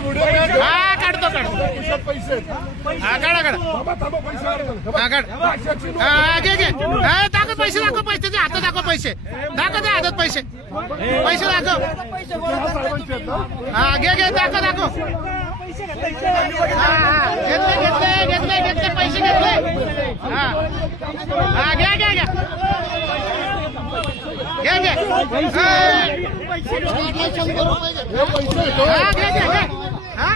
हा काढतो पैसे हा काढा काढा हा काढ हा घे घे हा दाखव पैसे दाखव पैसे हातात दाखव पैसे दाखव दे हातात पैसे पैसे दाखव हा घे घे दाखव दाखव हा हा घेतले घेतले घेतले घेतले पैसे घेतले हा हा घ्या घ्या घ्या घ्या घ्या हा घ्या घ्या घ्या हा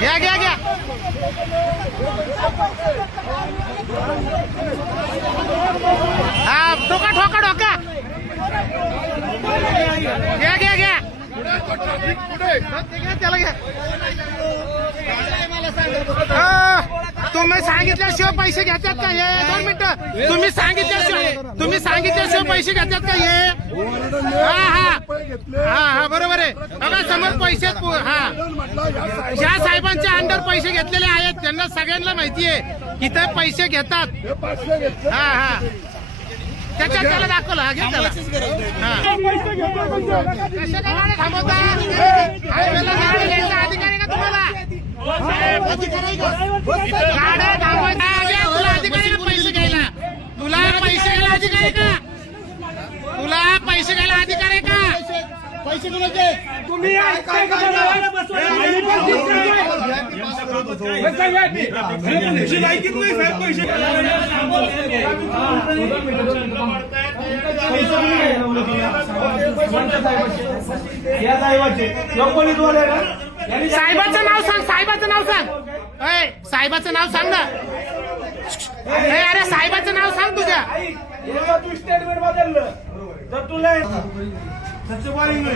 घ्या घ्या घ्या हा ठोका ठोका ठोका घ्या घ्या घ्या त्याला घ्या तुम्ही सांगितल्याशिवाय पैसे घेतात का हे 2 मिनिटं तुम्ही सांगितल्याशिवाय पैसे घेतात का हे हा हा हा हा बरोबर आहे बघा समोर पैसे हा ज्या साहेबांच्या अंडर पैसे घेतलेले आहेत त्यांना सगळ्यांना माहिती आहे की ते पैसे घेतात हा हा त्याच्यात त्याला दाखवलं हा घे त्याला कशाला थांबवता गाडी घ्यायचा अधिकार आहे का तुम्हाला गाड्या थांबवायचा तुला अधिकार आहे का पैसे घ्यायला तुला पैसे घ्यायला अधिकार आहे का तुला पैसे घ्यायला अधिकार आहे का पैसे कुणाचे तुम्ही साहेबाचं नाव सांग साहेबाचं नाव सांग साहेबाचं नाव सांग ना अरे साहेबाचं नाव सांग तुझ्या तू स्टेटमेंट बदललं तर तुला सचिवालय एंट्री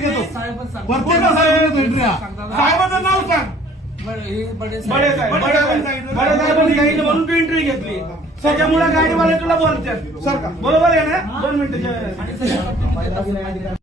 घेतो साहेबाचं नाव सांग बडे साहेबांनी सांगितलं म्हणून तू एंट्री घेतली त्याच्यामुळे गाडीवाले तुला बोलतात बरोबर आहे ना 2 मिनिटं